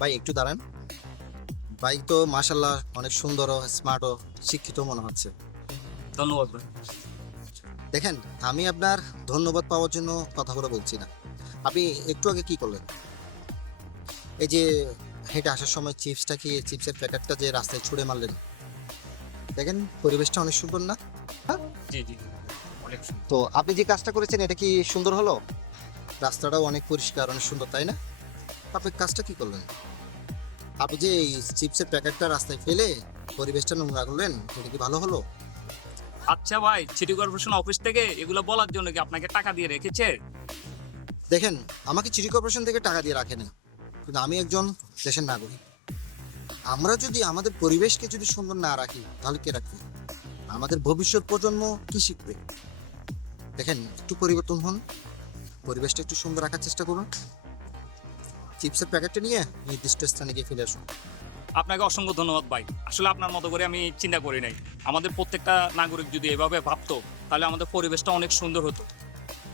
ভাই একটু দাঁড়ান। ভাই তো মাশাল্লাহ অনেক সুন্দর ও স্মার্ট ও শিক্ষিত মনে হচ্ছে। ধন্যবাদ ভাই। দেখেন, আমি আপনার ধন্যবাদ পাওয়ার জন্য কথাগুলো বলছি না। আপনি একটু আগে কি করলেন? এই যে হেঁটে আসার সময় চিপসটা খেয়ে চিপসের প্যাকেটটা যে রাস্তায় ছুঁড়ে মারলেন, দেখেন পরিবেশটা অনেক সুন্দর না? জি জি, অনেক সুন্দর। তো আপনি যে কাজটা করেছেন এটা কি সুন্দর হলো? রাস্তাটাও অনেক পরিষ্কার, অনেক সুন্দর, তাই না? আপনি কাজটা কি করলেন? আপনি যে এই চিপসের প্যাকেটটা রাস্তায় ফেলে পরিবেশটা নোংরা করলেন, এটা কি ভালো হলো? আচ্ছা ভাই, সিটি কর্পোরেশন অফিস থেকে এগুলো বলার জন্য কি আপনাকে টাকা দিয়ে রেখেছে? দেখেন, আমাকে সিটি কর্পোরেশন থেকে টাকা দিয়ে রাখে না, কিন্তু আমি একজন দেশের নাগরিক। আমরা যদি আমাদের পরিবেশকে যদি সুন্দর না রাখি তাহলে কে রাখবে? আমাদের ভবিষ্যৎ প্রজন্ম কি শিখবে? দেখেন, একটু পরিবর্তন হন, পরিবেশটা একটু সুন্দর রাখার চেষ্টা করুন। চিপসের প্যাকেটটা নিয়ে নির্দিষ্ট স্থানে গিয়ে ফেলে আসুন। আপনাকে অসংখ্য ধন্যবাদ ভাই। আসলে আপনার মতো করে আমি চিন্তা করি নাই। আমাদের প্রত্যেকটা নাগরিক যদি এভাবে ভাবতো তাহলে আমাদের পরিবেশটা অনেক সুন্দর হতো।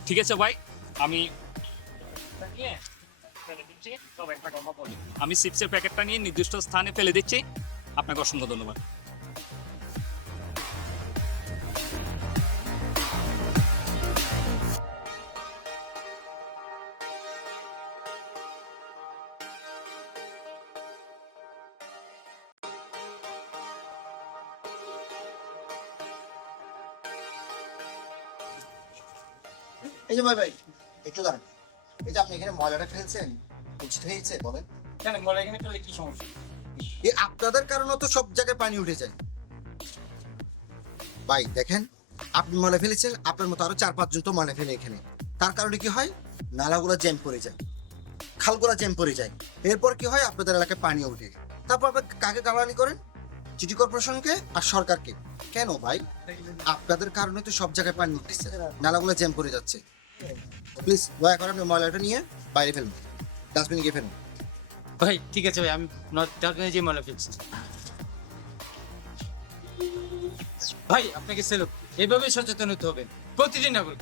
ঠিক আছে ভাই, আমি আমি চিপসের প্যাকেটটা নিয়ে নির্দিষ্ট স্থানে ফেলে দিচ্ছি। আপনাকে অসংখ্য ধন্যবাদ। এই যে ভাই ভাই, একটু দাঁড়ান। এই যে আপনি এখানে ময়লাটা ফেলছেন, উচিত হয়েছে বলেন? কেন ময়লা এখানে ফেলে কি সমস্যা? এই আপনাদের কারণে তো সব জায়গায় পানি উঠে যায়। ভাই দেখেন, আপনি ময়লা ফেলেছেন, আপনার মতো আরো 4-5 জন তো ময়লা ফেলে এখানে। তার কারণে কি হয়? নালাগুলো জ্যাম পড়ে যায়, খালগুলো জ্যাম পড়ে যায়। এরপর কি হয়? আপনাদের এলাকায় পানি ওঠে। তারপর আপনি কাকে গালাগালি করেন? সিটি কর্পোরেশনকে আর সরকারকে। কেন ভাই? আপনাদের কারণে তো সব জায়গায় পানি উঠতেছে, নালাগুলো জ্যাম পড়ে যাচ্ছে। প্লিজ দয়া করে আপনি ময়লাটা নিয়ে বাইরে ফেলুন, ডাস্টবিনে গিয়ে ফেলুন। ভাই ঠিক আছে ভাই, আমি ডাস্টবিনে যে ময়লা ফেলছি। ভাই আপনাকে সেলুট, এভাবে সচেতন হতে হবে প্রতিটি নাগরিক।